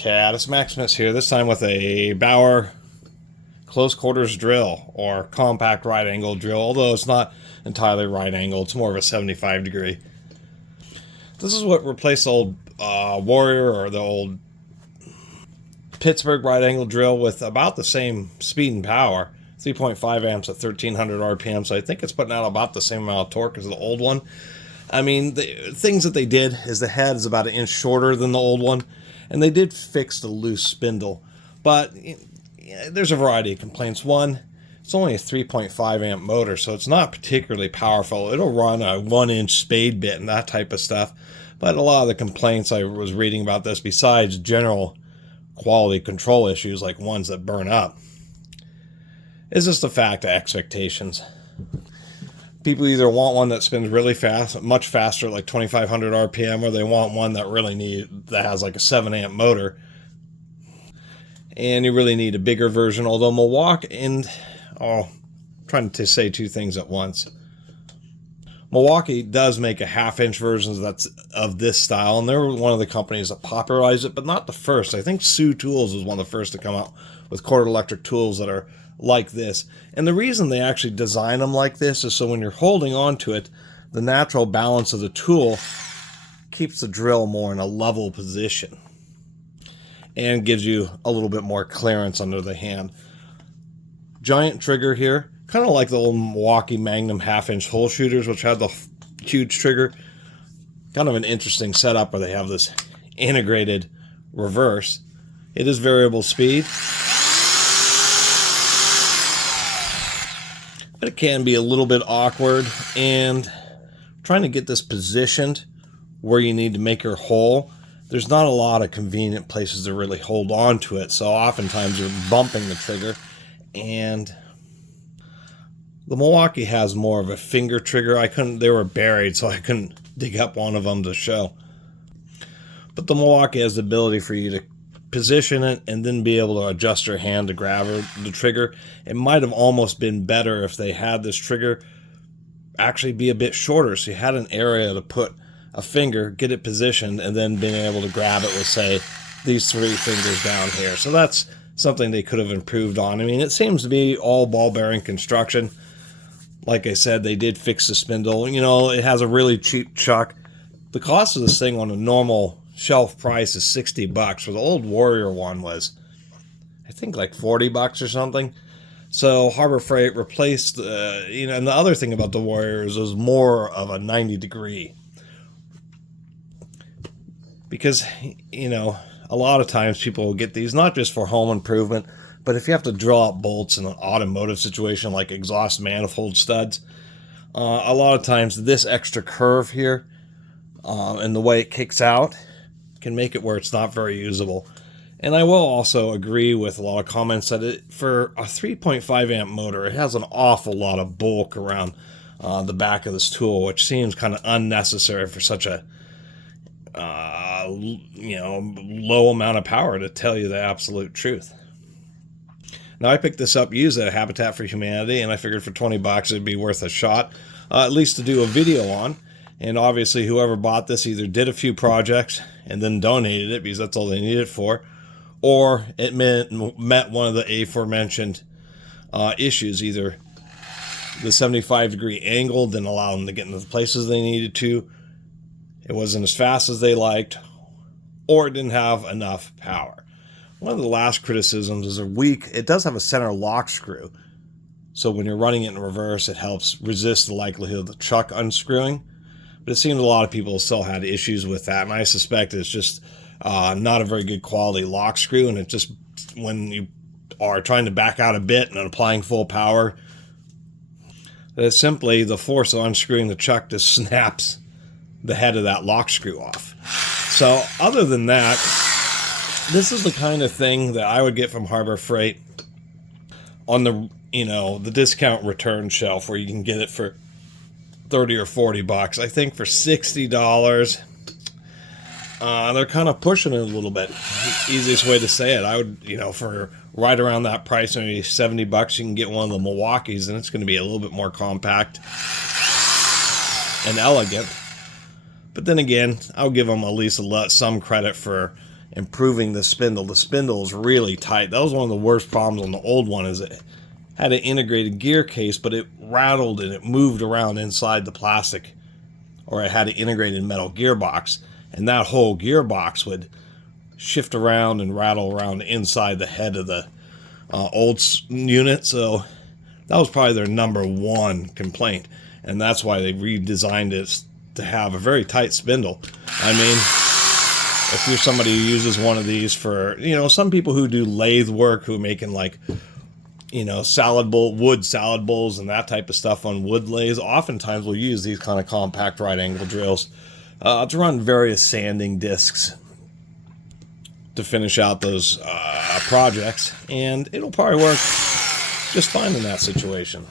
Catus Maximus here, this time with a Bauer close quarters drill, or compact right angle drill, although it's not entirely right angle, it's more of a 75 degree. This is what replaced the old Warrior or the old Pittsburgh right angle drill with about the same speed and power. 3.5 amps at 1300 RPM, so I think it's putting out about the same amount of torque as the old one. I mean, the things that they did is the head is about an inch shorter than the old one, and they did fix the loose spindle. But there's a variety of complaints. One, it's only a 3.5 amp motor, so it's not particularly powerful. It'll run a 1-inch spade bit and that type of stuff. But a lot of the complaints I was reading about this, besides general quality control issues like ones that burn up, is just the fact of expectations. People either want one that spins really fast, much faster, like 2500 RPM, or they want one that that has like a 7 amp motor. And you really need a bigger version, although Milwaukee, trying to say two things at once. Milwaukee does make a half-inch version of this style, and they're one of the companies that popularized it, but not the first. I think Sioux Tools was one of the first to come out with quarter electric tools that are like this. And the reason they actually design them like this is so when you're holding on to it, the natural balance of the tool keeps the drill more in a level position and gives you a little bit more clearance under the hand. Giant trigger here, kind of like the old Milwaukee Magnum half-inch hole shooters, which had the huge trigger. Kind of an interesting setup where they have this integrated reverse. It is variable speed, but it can be a little bit awkward, and trying to get this positioned where you need to make your hole, there's not a lot of convenient places to really hold on to it, so oftentimes you're bumping the trigger. And the Milwaukee has more of a finger trigger. They were buried, so I couldn't dig up one of them to show. But the Milwaukee has the ability for you to position it and then be able to adjust your hand to grab the trigger. It might have almost been better if they had this trigger actually be a bit shorter, so you had an area to put a finger, get it positioned, and then being able to grab it with, say, these 3 fingers down here. So that's something they could have improved on. I mean, it seems to be all ball bearing construction. Like I said, they did fix the spindle. You know, it has a really cheap chuck. The cost of this thing on a normal shelf price is $60, where the old Warrior one was, I think, like $40 or something. So Harbor Freight replaced, and the other thing about the Warrior is it was more of a 90 degree. Because, a lot of times people will get these, not just for home improvement, but if you have to drill out bolts in an automotive situation like exhaust manifold studs, a lot of times this extra curve here and the way it kicks out can make it where it's not very usable. And I will also agree with a lot of comments that for a 3.5 amp motor, it has an awful lot of bulk around the back of this tool, which seems kind of unnecessary for such a low amount of power, to tell you the absolute truth. Now, I picked this up used at Habitat for Humanity, and I figured for 20 bucks it'd be worth a shot, at least to do a video on. And obviously whoever bought this either did a few projects and then donated it because that's all they needed it for, or it met one of the aforementioned issues. Either the 75 degree angle didn't allow them to get into the places they needed to, it wasn't as fast as they liked, or it didn't have enough power. One of the last criticisms is it does have a center lock screw. So when you're running it in reverse, it helps resist the likelihood of the chuck unscrewing. But it seems a lot of people still had issues with that, and I suspect it's just not a very good quality lock screw, and it just, when you are trying to back out a bit and applying full power, that simply the force of unscrewing the chuck just snaps the head of that lock screw off. So other than that, this is the kind of thing that I would get from Harbor Freight on the discount return shelf, where you can get it for 30 or 40 bucks. I think for $60, they're kind of pushing it a little bit. Easiest way to say it, I would, for right around that price, maybe 70 bucks, you can get one of the Milwaukees, and it's going to be a little bit more compact and elegant. But then again, I'll give them at least some credit for, improving the spindle. The spindle is really tight. That was one of the worst problems on the old one, is it had an integrated gear case, but it rattled and it moved around inside the plastic, or it had an integrated metal gearbox, and that whole gearbox would shift around and rattle around inside the head of the old unit. So that was probably their number one complaint, and that's why they redesigned it to have a very tight spindle. I mean, if you're somebody who uses one of these for, you know, some people who do lathe work, who are making like, you know, wood salad bowls and that type of stuff on wood lathes, oftentimes will use these kind of compact right angle drills to run various sanding discs to finish out those projects, and it'll probably work just fine in that situation.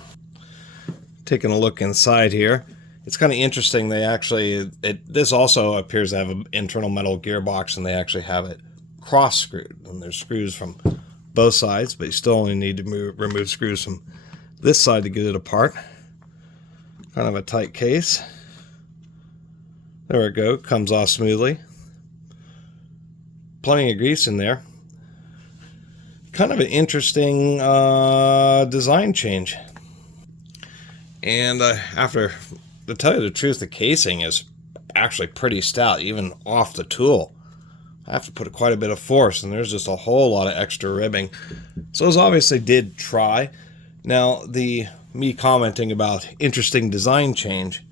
Taking a look inside here, it's kind of interesting. They actually, this also appears to have an internal metal gearbox, and they actually have it cross screwed, and there's screws from both sides, but you still only need to remove screws from this side to get it apart. Kind of a tight case. There we go, comes off smoothly. Plenty of grease in there. Kind of an interesting design change. And to tell you the truth, the casing is actually pretty stout, even off the tool. I have to put quite a bit of force, and there's just a whole lot of extra ribbing. So those obviously did try. Now, me commenting about interesting design change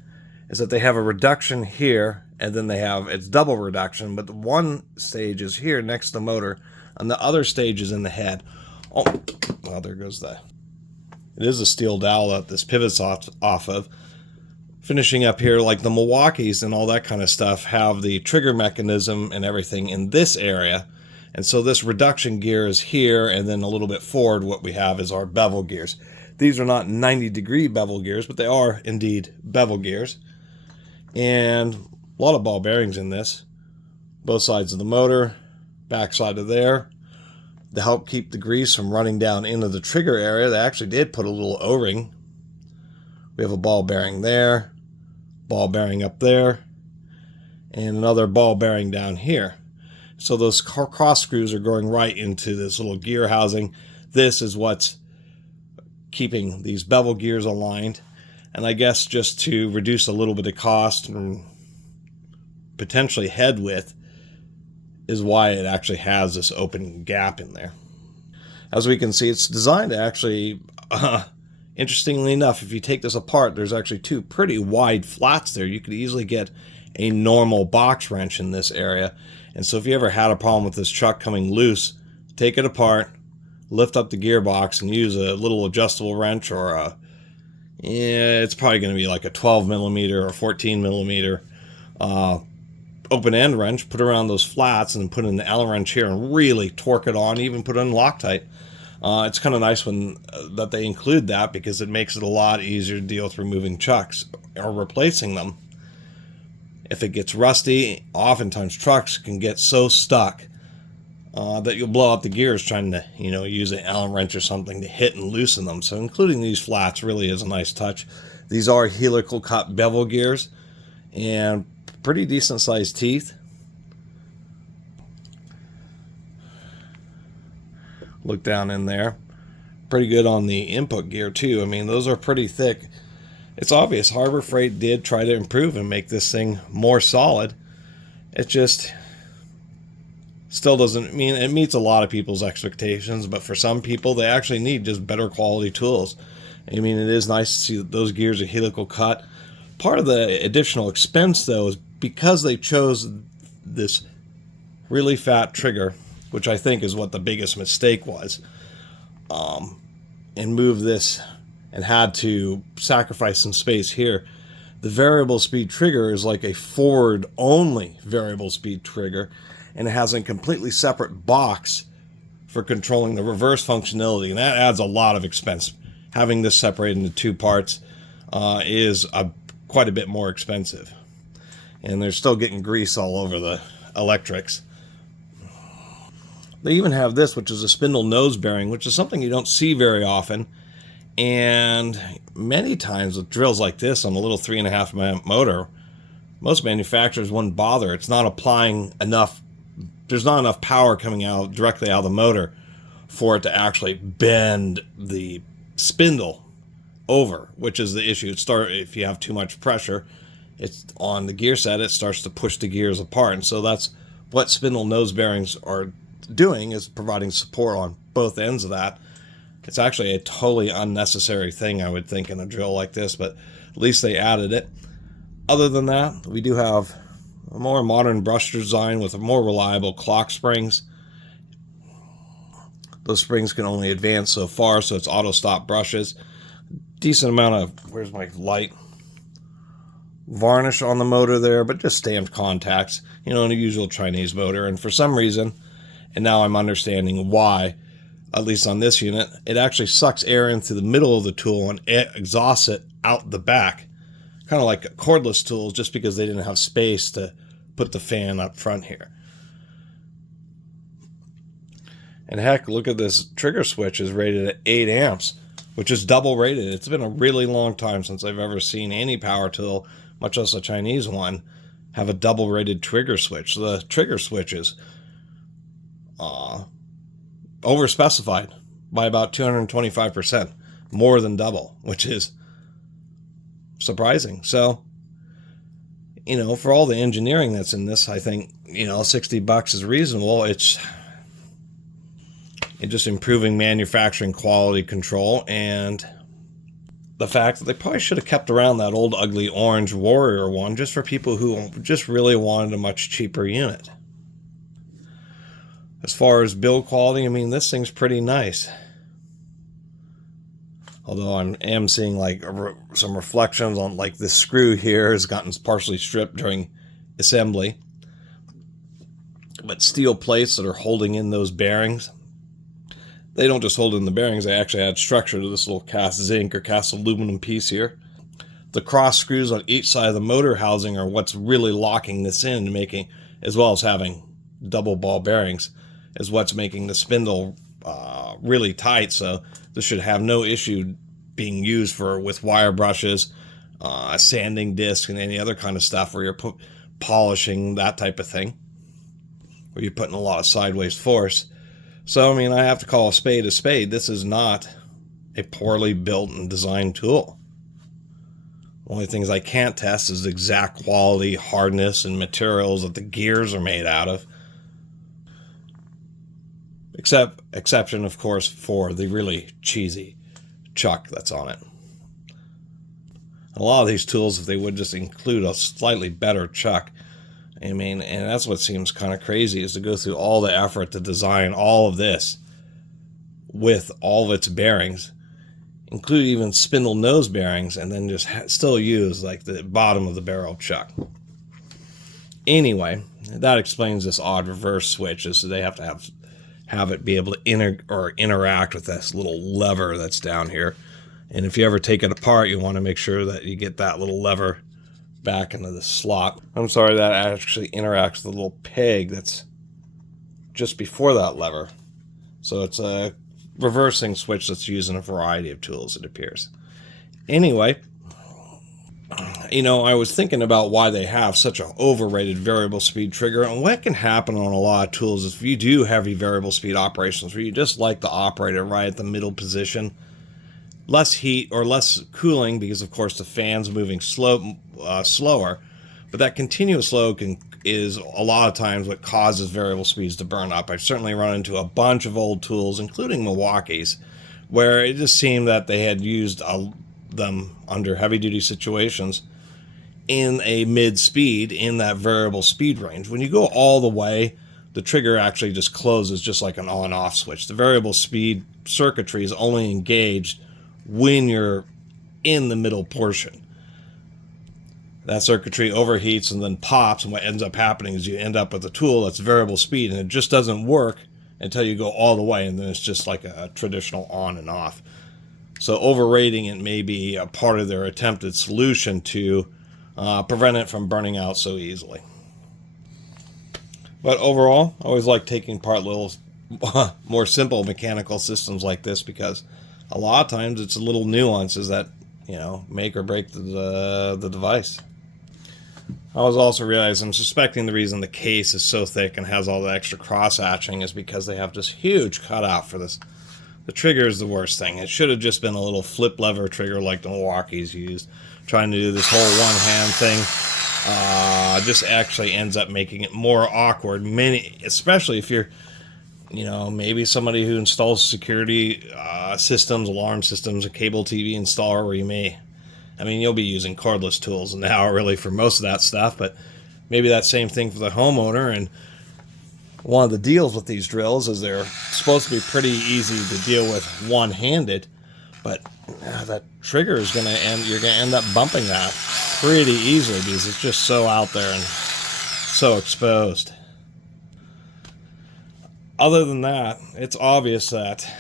is that they have a reduction here, and then it's double reduction, but the one stage is here next to the motor, and the other stage is in the head. Oh, well, there goes it is a steel dowel that this pivots off of. Finishing up here, like the Milwaukees and all that kind of stuff have the trigger mechanism and everything in this area. And so this reduction gear is here, and then a little bit forward what we have is our bevel gears. These are not 90-degree bevel gears, but they are indeed bevel gears. And a lot of ball bearings in this. Both sides of the motor, back side of there. To help keep the grease from running down into the trigger area, they actually did put a little O-ring. We have a ball bearing there, ball bearing up there, and another ball bearing down here. So those cross screws are going right into this little gear housing. This is what's keeping these bevel gears aligned. And I guess just to reduce a little bit of cost and potentially head width is why it actually has this open gap in there. As we can see, it's designed to actually, interestingly enough, if you take this apart, there's actually two pretty wide flats there. You could easily get a normal box wrench in this area. And so if you ever had a problem with this chuck coming loose, take it apart, lift up the gearbox, and use a little adjustable wrench, or it's probably going to be like a 12 millimeter or 14 millimeter open end wrench, put around those flats, and then put in the Allen wrench here and really torque it on, even put it in Loctite. It's kind of nice when that they include that, because it makes it a lot easier to deal with removing chucks or replacing them. If it gets rusty, oftentimes trucks can get so stuck that you'll blow out the gears trying to, use an Allen wrench or something to hit and loosen them. So including these flats really is a nice touch. These are helical cut bevel gears and pretty decent sized teeth. Look down in there. Pretty good on the input gear too. I mean, those are pretty thick. It's obvious Harbor Freight did try to improve and make this thing more solid. It just still doesn't mean it meets a lot of people's expectations, but for some people they actually need just better quality tools. I mean, it is nice to see that those gears are helical cut. Part of the additional expense though is because they chose this really fat trigger, which I think is what the biggest mistake was, and move this and had to sacrifice some space here. The variable speed trigger is like a forward only variable speed trigger, and it has a completely separate box for controlling the reverse functionality, and that adds a lot of expense. Having this separated into two parts is quite a bit more expensive, and they're still getting grease all over the electrics. They even have this, which is a spindle nose bearing, which is something you don't see very often. And many times with drills like this on a little 3.5 amp motor, most manufacturers wouldn't bother. It's not applying enough there's not enough power coming out directly out of the motor for it to actually bend the spindle over, which is the issue. If you have too much pressure, it's on the gear set, it starts to push the gears apart. And so that's what spindle nose bearings are doing, is providing support on both ends of that. It's actually a totally unnecessary thing, I would think, in a drill like this, but at least they added it. Other than that, we do have a more modern brush design with more reliable clock springs. Those springs can only advance so far, so it's auto stop brushes. Decent amount of, where's my light, varnish on the motor there, but just stamped contacts, you know, in a usual Chinese motor. And for some reason, and now I'm understanding why, at least on this unit, it actually sucks air into the middle of the tool and it exhausts it out the back, kind of like cordless tools, just because they didn't have space to put the fan up front here. And heck, look at this trigger switch, is rated at 8 amps, which is double rated. It's been a really long time since I've ever seen any power tool, much less a Chinese one, have a double rated trigger switch. The trigger switch is overspecified by about 225%, more than double, which is surprising. So, you know, for all the engineering that's in this, I think, you know, $60 is reasonable. It's just improving manufacturing quality control, and the fact that they probably should have kept around that old ugly orange Warrior one just for people who just really wanted a much cheaper unit. As far as build quality, I mean, this thing's pretty nice. Although I am seeing like some reflections on, like, this screw here has gotten partially stripped during assembly. But steel plates that are holding in those bearings, they don't just hold in the bearings, they actually add structure to this little cast zinc or cast aluminum piece here. The cross screws on each side of the motor housing are what's really locking this in, making, as well as having double ball bearings, is what's making the spindle really tight. So this should have no issue being used with wire brushes, a sanding disc, and any other kind of stuff where you're polishing, that type of thing, where you're putting a lot of sideways force. So, I mean, I have to call a spade a spade. This is not a poorly built and designed tool. Only things I can't test is exact quality, hardness, and materials that the gears are made out of. Exception, of course, for the really cheesy chuck that's on it. A lot of these tools, if they would just include a slightly better chuck, I mean, and that's what seems kind of crazy, is to go through all the effort to design all of this with all of its bearings, include even spindle nose bearings, and then just still use like the bottom of the barrel chuck. Anyway, that explains this odd reverse switch, is so they have to have it be able to interact with this little lever that's down here. And if you ever take it apart, you want to make sure that you get that little lever back into the slot. I'm sorry, that actually interacts with the little peg that's just before that lever. So it's a reversing switch that's used in a variety of tools, it appears. Anyway, you know, I was thinking about why they have such an overrated variable speed trigger, and what can happen on a lot of tools is if you do heavy variable speed operations where you just like the operator right at the middle position, less heat or less cooling, because of course the fan's moving slower, but that continuous load is a lot of times what causes variable speeds to burn up. I've certainly run into a bunch of old tools, including Milwaukee's, where it just seemed that they had used them under heavy duty situations in a mid speed in that variable speed range. When you go all the way, the trigger actually just closes just like an on-off switch. The variable speed circuitry is only engaged when you're in the middle portion. That circuitry overheats and then pops, and what ends up happening is you end up with a tool that's variable speed, and it just doesn't work until you go all the way, and then it's just like a traditional on and off. So overrating it may be a part of their attempted solution to prevent it from burning out so easily. But overall, I always like taking apart little more simple mechanical systems like this, because a lot of times it's little nuances that, you know, make or break the device. I was also realizing, I'm suspecting the reason the case is so thick and has all the extra cross hatching is because they have this huge cutout for this. The trigger is the worst thing. It should have just been a little flip lever trigger like the Milwaukee's used. Trying to do this whole one-hand thing just actually ends up making it more awkward. Especially if you're, maybe somebody who installs security systems, alarm systems, a cable TV installer, where you'll be using cordless tools now really for most of that stuff, but maybe that same thing for the homeowner. And one of the deals with these drills is they're supposed to be pretty easy to deal with one-handed, but that trigger is you're going to end up bumping that pretty easily because it's just so out there and so exposed. Other than that, it's obvious that,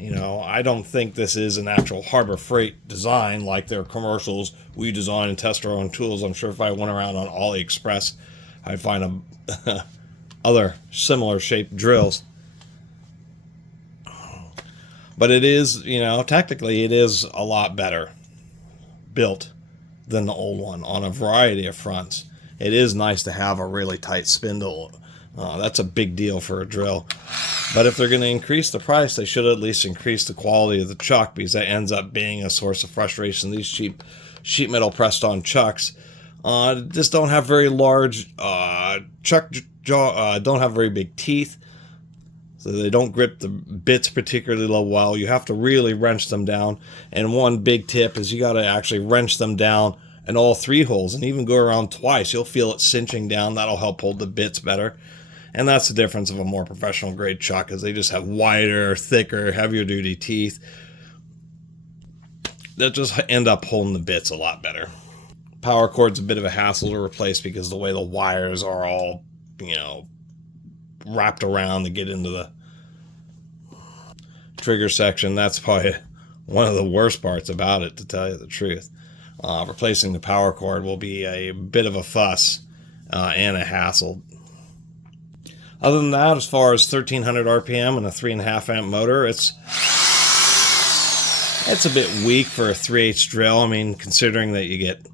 I don't think this is an actual Harbor Freight design like their commercials. We design and test our own tools. I'm sure if I went around on AliExpress, I'd find other similar shaped drills. But it is, technically it is a lot better built than the old one on a variety of fronts. It is nice to have a really tight spindle. That's a big deal for a drill. But if they're going to increase the price, they should at least increase the quality of the chuck, because that ends up being a source of frustration. These cheap sheet metal pressed on chucks just don't have very large don't have very big teeth, so they don't grip the bits particularly well. You have to really wrench them down. And one big tip is you got to actually wrench them down in all three holes, and even go around twice. You'll feel it cinching down. That'll help hold the bits better. And that's the difference of a more professional grade chuck, is they just have wider, thicker, heavier duty teeth that just end up holding the bits a lot better. Power cord's a bit of a hassle to replace because the way the wires are all, wrapped around to get into the trigger section. That's probably one of the worst parts about it, to tell you the truth. Replacing the power cord will be a bit of a fuss and a hassle. Other than that, as far as 1300 RPM and a 3.5 amp motor, it's a bit weak for a 3/8 drill. Considering that you get,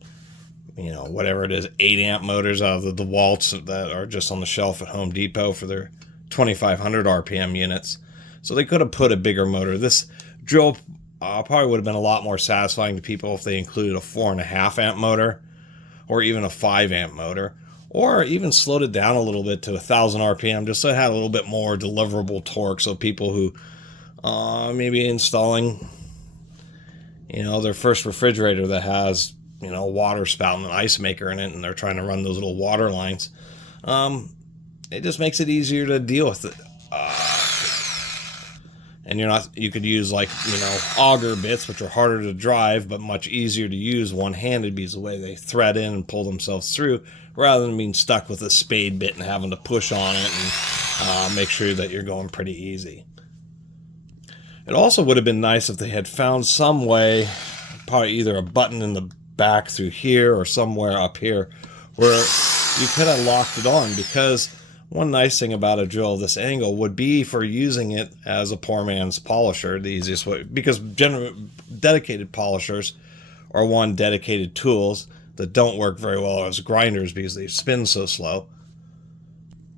whatever it is, 8 amp motors out of the DeWalt's that are just on the shelf at Home Depot for their 2500 RPM units. So they could have put a bigger motor. This drill probably would have been a lot more satisfying to people if they included a 4.5 amp motor, or even a 5 amp motor, or even slowed it down a little bit to 1000 RPM, just so it had a little bit more deliverable torque. So people who maybe installing, their first refrigerator that has, a water spout and an ice maker in it, and they're trying to run those little water lines, it just makes it easier to deal with it. And you could use auger bits, which are harder to drive but much easier to use one-handed, because the way they thread in and pull themselves through, rather than being stuck with a spade bit and having to push on it and make sure that you're going pretty easy. It also would have been nice if they had found some way, probably either a button in the back through here or somewhere up here, where you could have locked it on, because one nice thing about a drill of this angle would be for using it as a poor man's polisher, the easiest way, because dedicated polishers are dedicated tools that don't work very well as grinders because they spin so slow,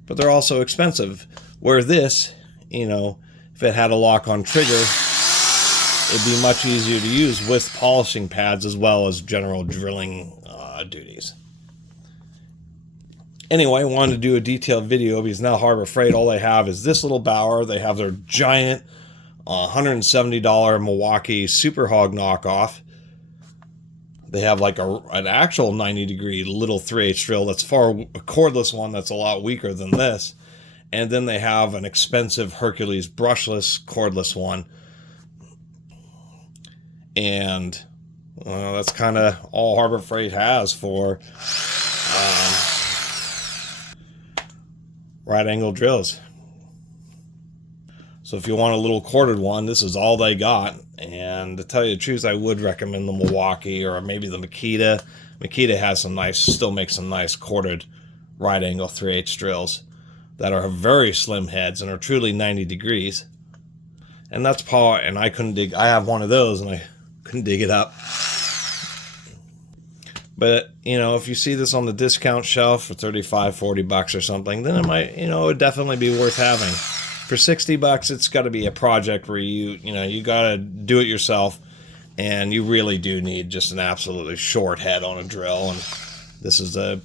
but they're also expensive. Where this, if it had a lock-on trigger, it'd be much easier to use with polishing pads as well as general drilling duties. Anyway, I wanted to do a detailed video because now Harbor Freight, all they have is this little Bauer. They have their giant $170 Milwaukee Super Hog knockoff. They have an actual 90-degree little 3/8 drill that's a cordless one that's a lot weaker than this. And then they have an expensive Hercules brushless cordless one. And that's kind of all Harbor Freight has for right angle drills. So if you want a little corded one, this is all they got. And to tell you the truth, I would recommend the Milwaukee or maybe the Makita. Makita has still makes some nice corded right angle 3/8 drills that are very slim heads and are truly 90 degrees. And that's I have one of those and I couldn't dig it up. But, you know, if you see this on the discount shelf for 35, 40 bucks or something, then it might, you know, it would definitely be worth having. For 60 bucks, it's got to be a project where you got to do it yourself, and you really do need just an absolutely short head on a drill, and this is the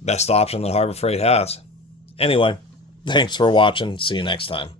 best option that Harbor Freight has. Anyway, thanks for watching. See you next time.